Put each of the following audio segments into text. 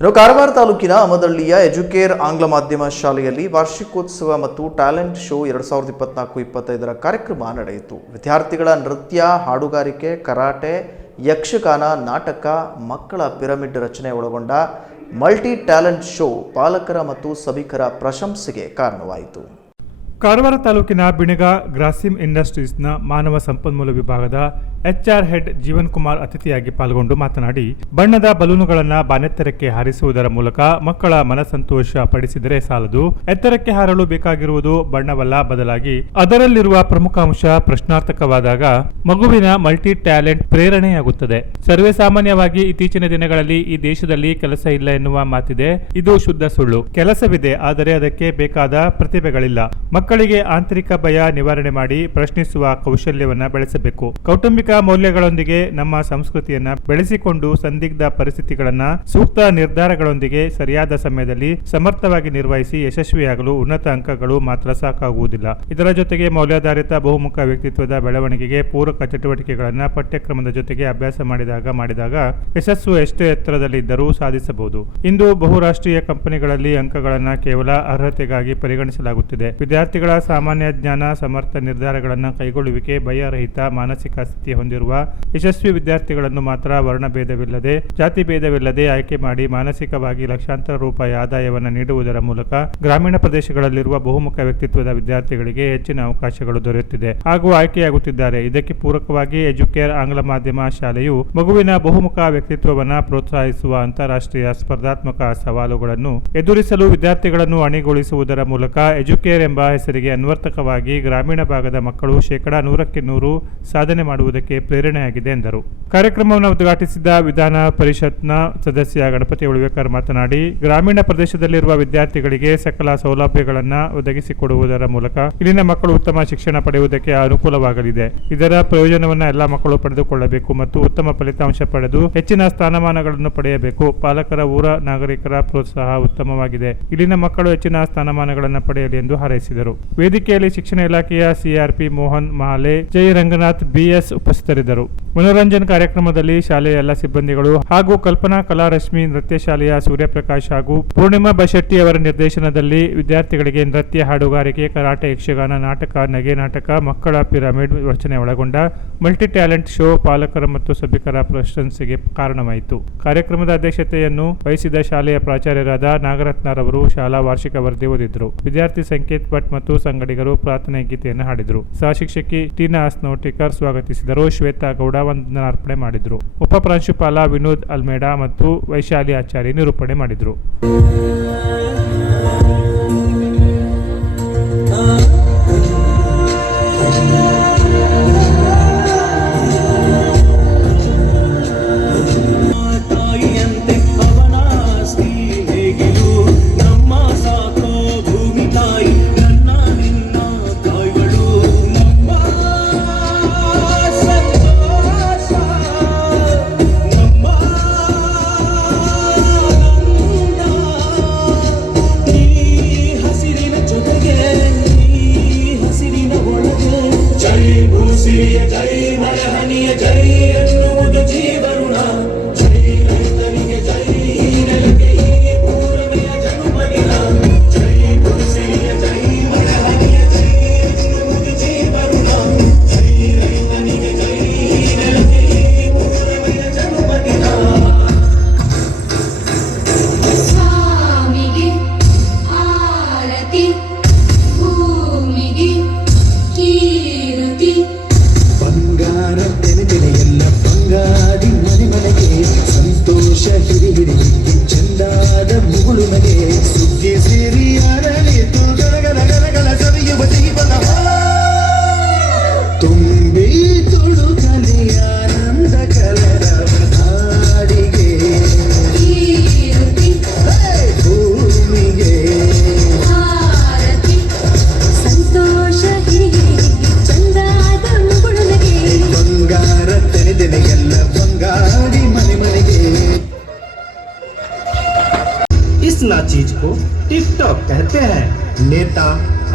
ಇನ್ನು ಕಾರವಾರ ತಾಲೂಕಿನ ಅಮದಳ್ಳಿಯ ಎಜುಕೇರ್ ಆಂಗ್ಲ ಮಾಧ್ಯಮ ಶಾಲೆಯಲ್ಲಿ ವಾರ್ಷಿಕೋತ್ಸವ ಮತ್ತು ಟ್ಯಾಲೆಂಟ್ ಶೋ ಎರಡು ಸಾವಿರದ ಇಪ್ಪತ್ನಾಲ್ಕು ಇಪ್ಪತ್ತೈದರ ಕಾರ್ಯಕ್ರಮ ನಡೆಯಿತು. ವಿದ್ಯಾರ್ಥಿಗಳ ನೃತ್ಯ, ಹಾಡುಗಾರಿಕೆ, ಕರಾಟೆ, ಯಕ್ಷಗಾನ, ನಾಟಕ, ಮಕ್ಕಳ ಪಿರಮಿಡ್ ರಚನೆ ಒಳಗೊಂಡ ಮಲ್ಟಿ ಟ್ಯಾಲೆಂಟ್ ಶೋ ಪಾಲಕರ ಮತ್ತು ಸಭಿಕರ ಪ್ರಶಂಸೆಗೆ ಕಾರಣವಾಯಿತು. ಕಾರವಾರ ತಾಲೂಕಿನ ಬಿಣಗ ಗ್ರಾಸಿಮ್ ಇಂಡಸ್ಟ್ರೀಸ್ನ ಮಾನವ ಸಂಪನ್ಮೂಲ ವಿಭಾಗದ ಎಚ್ಆರ್ ಹೆಡ್ ಜೀವನ್ ಕುಮಾರ್ ಅತಿಥಿಯಾಗಿ ಪಾಲ್ಗೊಂಡು ಮಾತನಾಡಿ, ಬಣ್ಣದ ಬಲೂನುಗಳನ್ನು ಬಾನೆತ್ತರಕ್ಕೆ ಹಾರಿಸುವುದರ ಮೂಲಕ ಮಕ್ಕಳ ಮನಸಂತೋಷ ಪಡಿಸಿದರೆ ಸಾಲದು. ಎತ್ತರಕ್ಕೆ ಹಾರಲು ಬೇಕಾಗಿರುವುದು ಬಣ್ಣವಲ್ಲ, ಬದಲಾಗಿ ಅದರಲ್ಲಿರುವ ಪ್ರಮುಖ ಅಂಶ ಪ್ರಶ್ನಾರ್ಥಕವಾದಾಗ ಮಗುವಿನ ಮಲ್ಟಿ ಟ್ಯಾಲೆಂಟ್ ಪ್ರೇರಣೆಯಾಗುತ್ತದೆ. ಸರ್ವೇ ಸಾಮಾನ್ಯವಾಗಿ ಇತ್ತೀಚಿನ ದಿನಗಳಲ್ಲಿ ಈ ದೇಶದಲ್ಲಿ ಕೆಲಸ ಇಲ್ಲ ಎನ್ನುವ ಮಾತಿದೆ. ಇದು ಶುದ್ಧ ಸುಳ್ಳು. ಕೆಲಸವಿದೆ, ಆದರೆ ಅದಕ್ಕೆ ಬೇಕಾದ ಪ್ರತಿಭೆಗಳಿಲ್ಲ. ಮಕ್ಕಳಿಗೆ ಆಂತರಿಕ ಭಯ ನಿವಾರಣೆ ಮಾಡಿ ಪ್ರಶ್ನಿಸುವ ಕೌಶಲ್ಯವನ್ನ ಬೆಳೆಸಬೇಕು. ಕೌಟುಂಬಿಕ ಮೌಲ್ಯಗಳೊಂದಿಗೆ ನಮ್ಮ ಸಂಸ್ಕೃತಿಯನ್ನ ಬೆಳೆಸಿಕೊಂಡು ಸಂದಿಗ್ಧ ಪರಿಸ್ಥಿತಿಗಳನ್ನ ಸೂಕ್ತ ನಿರ್ಧಾರಗಳೊಂದಿಗೆ ಸರಿಯಾದ ಸಮಯದಲ್ಲಿ ಸಮರ್ಥವಾಗಿ ನಿರ್ವಹಿಸಿ ಯಶಸ್ವಿಯಾಗಲು ಉನ್ನತ ಅಂಕಗಳು ಮಾತ್ರ ಸಾಕಾಗುವುದಿಲ್ಲ. ಇದರ ಜೊತೆಗೆ ಮೌಲ್ಯಾಧಾರಿತ ಬಹುಮುಖ ವ್ಯಕ್ತಿತ್ವದ ಬೆಳವಣಿಗೆಗೆ ಪೂರಕ ಚಟುವಟಿಕೆಗಳನ್ನ ಪಠ್ಯಕ್ರಮದ ಜೊತೆಗೆ ಅಭ್ಯಾಸ ಮಾಡಿದಾಗ ಮಾಡಿದಾಗ ಯಶಸ್ಸು ಎಷ್ಟೇ ಎತ್ತರದಲ್ಲಿ ಇದ್ದರೂ ಸಾಧಿಸಬಹುದು. ಇಂದು ಬಹುರಾಷ್ಟ್ರೀಯ ಕಂಪನಿಗಳಲ್ಲಿ ಅಂಕಗಳನ್ನ ಕೇವಲ ಅರ್ಹತೆಗಾಗಿ ಪರಿಗಣಿಸಲಾಗುತ್ತಿದೆ. ವಿದ್ಯಾರ್ಥಿಗಳ ಸಾಮಾನ್ಯ ಜ್ಞಾನ, ಸಮರ್ಥ ನಿರ್ಧಾರಗಳನ್ನು ಕೈಗೊಳ್ಳುವಿಕೆ, ಭಯರಹಿತ ಮಾನಸಿಕ ಸ್ಥಿತಿ ಹೊಂದಿರುವ ಯಶಸ್ವಿ ವಿದ್ಯಾರ್ಥಿಗಳನ್ನು ಮಾತ್ರ ವರ್ಣಭೇದವಿಲ್ಲದೆ ಜಾತಿ ಭೇದವಿಲ್ಲದೆ ಆಯ್ಕೆ ಮಾಡಿ ಮಾನಸಿಕವಾಗಿ ಲಕ್ಷಾಂತರ ರೂಪಾಯಿ ಆದಾಯವನ್ನು ನೀಡುವುದರ ಮೂಲಕ ಗ್ರಾಮೀಣ ಪ್ರದೇಶಗಳಲ್ಲಿರುವ ಬಹುಮುಖ ವ್ಯಕ್ತಿತ್ವದ ವಿದ್ಯಾರ್ಥಿಗಳಿಗೆ ಹೆಚ್ಚಿನ ಅವಕಾಶಗಳು ದೊರೆಯುತ್ತಿದೆ. ಹಾಗೂ ಆಯ್ಕೆಯಾಗುತ್ತಿದ್ದಾರೆ. ಇದಕ್ಕೆ ಪೂರಕವಾಗಿ ಎಜುಕೇರ್, ಆಂಗ್ಲ ಮಾಧ್ಯಮ ಶಾಲೆಯು ಮಗುವಿನ ಬಹುಮುಖ ವ್ಯಕ್ತಿತ್ವವನ್ನು ಪ್ರೋತ್ಸಾಹಿಸುವ ಅಂತಾರಾಷ್ಟ್ರೀಯ ಸ್ಪರ್ಧಾತ್ಮಕ ಸವಾಲುಗಳನ್ನು ಎದುರಿಸಲು ವಿದ್ಯಾರ್ಥಿಗಳನ್ನು ಅಣಿಗೊಳಿಸುವುದರ ಮೂಲಕ ಎಜುಕೇರ್ ಎಂಬ ಹೆಸರಿಗೆ ಅನ್ವರ್ಥಕವಾಗಿ ಗ್ರಾಮೀಣ ಭಾಗದ ಮಕ್ಕಳು ಶೇಕಡಾ ನೂರಕ್ಕೆ ನೂರು ಸಾಧನೆ ಮಾಡುವುದಕ್ಕೆ ಪ್ರೇರಣೆಯಾಗಿದೆ ಎಂದರು. ಕಾರ್ಯಕ್ರಮವನ್ನು ಉದ್ಘಾಟಿಸಿದ ವಿಧಾನ ಪರಿಷತ್ನ ಸದಸ್ಯ ಗಣಪತಿ ಉಳ್ವೇಕರ್ ಮಾತನಾಡಿ, ಗ್ರಾಮೀಣ ಪ್ರದೇಶದಲ್ಲಿರುವ ವಿದ್ಯಾರ್ಥಿಗಳಿಗೆ ಸಕಲ ಸೌಲಭ್ಯಗಳನ್ನು ಒದಗಿಸಿಕೊಡುವುದರ ಮೂಲಕ ಇಲ್ಲಿನ ಮಕ್ಕಳು ಉತ್ತಮ ಶಿಕ್ಷಣ ಪಡೆಯುವುದಕ್ಕೆ ಅನುಕೂಲವಾಗಲಿದೆ. ಇದರ ಪ್ರಯೋಜನವನ್ನು ಎಲ್ಲ ಮಕ್ಕಳು ಪಡೆದುಕೊಳ್ಳಬೇಕು ಮತ್ತು ಉತ್ತಮ ಫಲಿತಾಂಶ ಪಡೆದು ಹೆಚ್ಚಿನ ಸ್ಥಾನಮಾನಗಳನ್ನು ಪಡೆಯಬೇಕು. ಪಾಲಕರ, ಊರ ನಾಗರಿಕರ ಪ್ರೋತ್ಸಾಹ ಉತ್ತಮವಾಗಿದೆ. ಇಲ್ಲಿನ ಮಕ್ಕಳು ಹೆಚ್ಚಿನ ಸ್ಥಾನಮಾನಗಳನ್ನು ಪಡೆಯಲಿ ಎಂದು ಹಾರೈಸಿದರು. ವೇದಿಕೆಯಲ್ಲಿ ಶಿಕ್ಷಣ ಇಲಾಖೆಯ ಸಿಆರ್ಪಿ ಮೋಹನ್ ಮಹಾಲೆ ಜೈ ರಂಗನಾಥ್ ಬಿಎಸ್ ಉಪಸ್ಥಿತರಿದ್ದರು. ಮನೋರಂಜನ್ ಕಾರ್ಯಕ್ರಮದಲ್ಲಿ ಶಾಲೆಯ ಎಲ್ಲ ಸಿಬ್ಬಂದಿಗಳು ಹಾಗೂ ಕಲ್ಪನಾ ಕಲಾರಶ್ಮಿ ನೃತ್ಯ ಶಾಲೆಯ ಸೂರ್ಯಪ್ರಕಾಶ್ ಹಾಗೂ ಪೂರ್ಣಿಮಾ ಬಶೆಟ್ಟಿ ಅವರ ನಿರ್ದೇಶನದಲ್ಲಿ ವಿದ್ಯಾರ್ಥಿಗಳಿಗೆ ನೃತ್ಯ ಹಾಡುಗಾರಿಕೆ, ಕರಾಟೆ ಯಕ್ಷಗಾನ ನಾಟಕ, ನಗೆ ನಾಟಕ, ಮಕ್ಕಳ ಪಿರಮಿಡ್ ರಚನೆ ಒಳಗೊಂಡ ಮಲ್ಟಿ ಟ್ಯಾಲೆಂಟ್ ಶೋ ಪಾಲಕರ ಮತ್ತು ಸಭಿಕರ ಪ್ರಶಂಸೆಗೆ ಕಾರಣವಾಯಿತು. ಕಾರ್ಯಕ್ರಮದ ಅಧ್ಯಕ್ಷತೆಯನ್ನು ವಹಿಸಿದ ಶಾಲೆಯ ಪ್ರಾಚಾರ್ಯರಾದ ನಾಗರತ್ನರವರು ಶಾಲಾ ವಾರ್ಷಿಕ ವರದಿ ಓದಿದ್ರು. ವಿದ್ಯಾರ್ಥಿ ಸಂಕೇತ್ ಭಟ್ ಮತ್ತು ಸಂಗಡಿಗರು ಪ್ರಾರ್ಥನೆ ಗೀತೆಯನ್ನು ಹಾಡಿದರು. ಸಹ ಶಿಕ್ಷಕಿ ಟೀನಾ ಸ್ನೋಟಿಕರ್ ಸ್ವಾಗತಿಸಿದರು. ಶ್ವೇತಾ ಗೌಡ ವಂದನಾರ್ಪಣೆ ಮಾಡಿದರು. ಉಪ ಪ್ರಾಂಶುಪಾಲ ವಿನೋದ್ ಅಲ್ಮೇಡಾ ಮತ್ತು ವೈಶಾಲಿ ಆಚಾರ್ಯ ನಿರೂಪಣೆ ಮಾಡಿದರು. नाचीज को टिकटॉक कहते हैं। नेता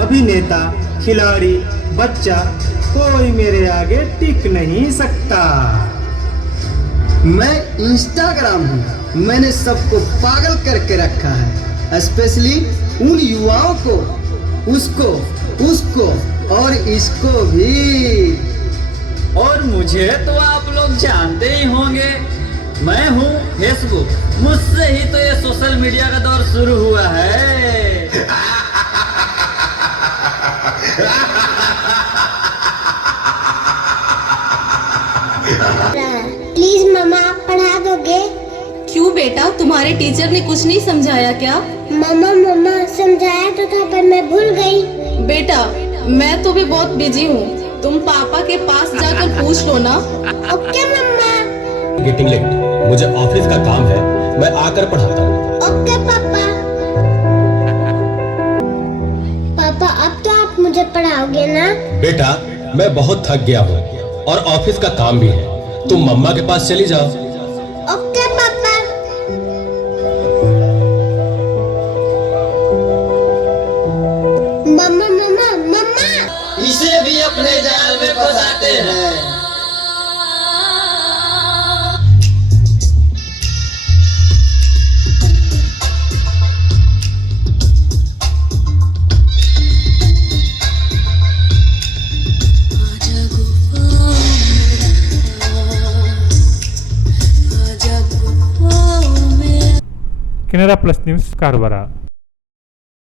अभिनेता खिलाड़ी बच्चा कोई मेरे आगे टिक नहीं सकता। मैं इंस्टाग्राम हूँ। मैंने सबको पागल करके रखा है। स्पेशली उन युवाओं को उसको उसको और इसको भी। और मुझे तो आप लोग जानते ही होंगे। मैं हूँ फेसबुक मुझसे ही तो ये सोशल मीडिया का दौर शुरू हुआ है। प्लीज़ मम्मा आप पढ़ा दोगे? क्यों बेटा? तुम्हारे टीचर ने कुछ नहीं समझाया क्या? मम्मा मम्मा समझाया तो था पर मैं भूल गई। बेटा मैं तो भी बहुत बिज़ी हूँ। तुम पापा के पास जाकर पूछ लो ना। ओके मम्मा गेटिंग लेट मुझे ऑफ़िस का काम है। मैं आकर पढ़ाता हूँ। ओके पापा। पापा अब तो आप मुझे पढ़ाओगे ना? बेटा मैं बहुत थक गया हूँ और ऑफ़िस का काम भी है। तुम मम्मा के पास चली जाओ। ओके पापा। मम्मा मम्मा मम्मा। इसे भी अपने जाल में फंसाते हैं। किनारा प्लस न्यूज कारवारा